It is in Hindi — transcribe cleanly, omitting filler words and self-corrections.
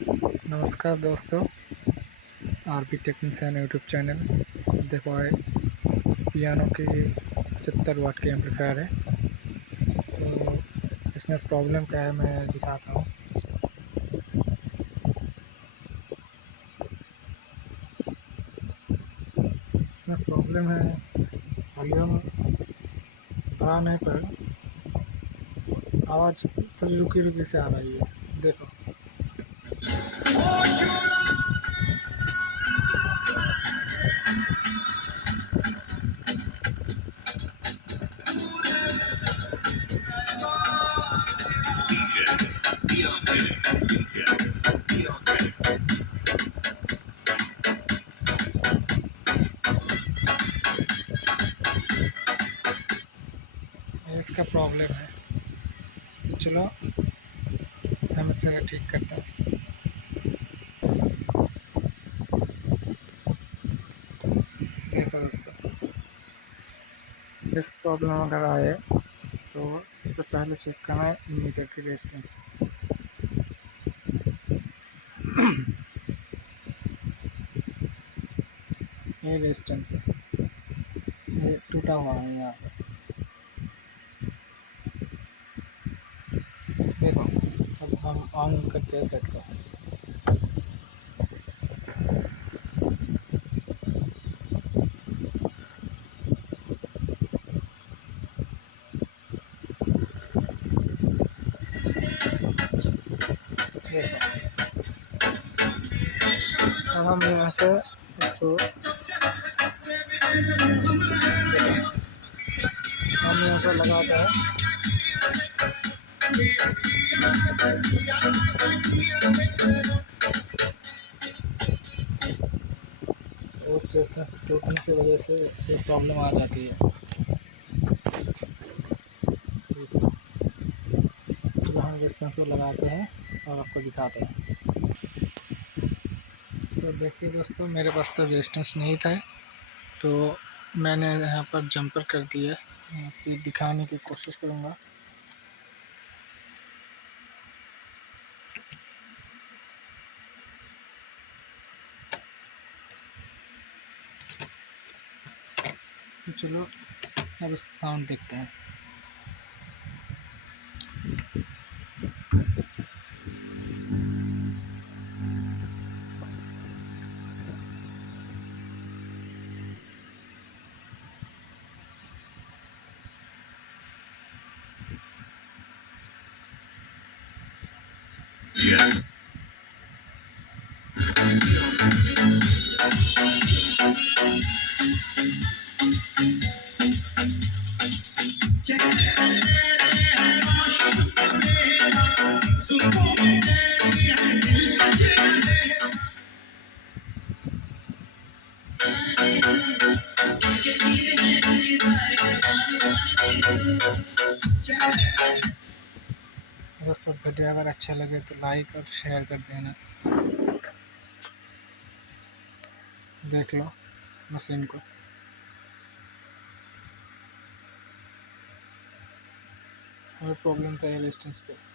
नमस्कार दोस्तों, आरपी टेक्नीशियन यूट्यूब चैनल। देखो है पियानो की 75 वाट की एम्पलीफायर है। तो इसमें प्रॉब्लम क्या है मैं दिखाता हूँ। इसमें प्रॉब्लम है वॉल्यूम बढ़ाने पर आवाज़ थोड़ी रुकी रुकी से आ रही है। देखो ये इसका प्रॉब्लम है। तो चलो हम इसे ठीक करते हैं। देखो दोस्तों, इस प्रॉब्लम अगर आए तो सबसे पहले चेक करना है मीटर की रेजिस्टेंस। ये रेजिस्टेंस है, ये टूटा हुआ है यहाँ से। देखो अब हम ऑन करते हैं सेट को। देखो अब हम यहाँ से इसको हम यहाँ से लगाते हैं। उस रेजिस्टेंस टूटने की वजह से ये प्रॉब्लम आ जाती है। तो हम रेजिस्टेंस को लगाते हैं और आपको दिखाते हैं। तो देखिए दोस्तों, मेरे पास तो रेजिस्टेंस नहीं था, तो मैंने यहाँ पर जंपर कर दिया। फिर दिखाने की कोशिश करूँगा। तो चलो अब इसका साउंड देखते हैं। दोस्तों वीडियो अगर अच्छा लगे तो लाइक और शेयर कर देना। देख लो मशीन को। और प्रॉब्लम था रेजिस्टेंस पे।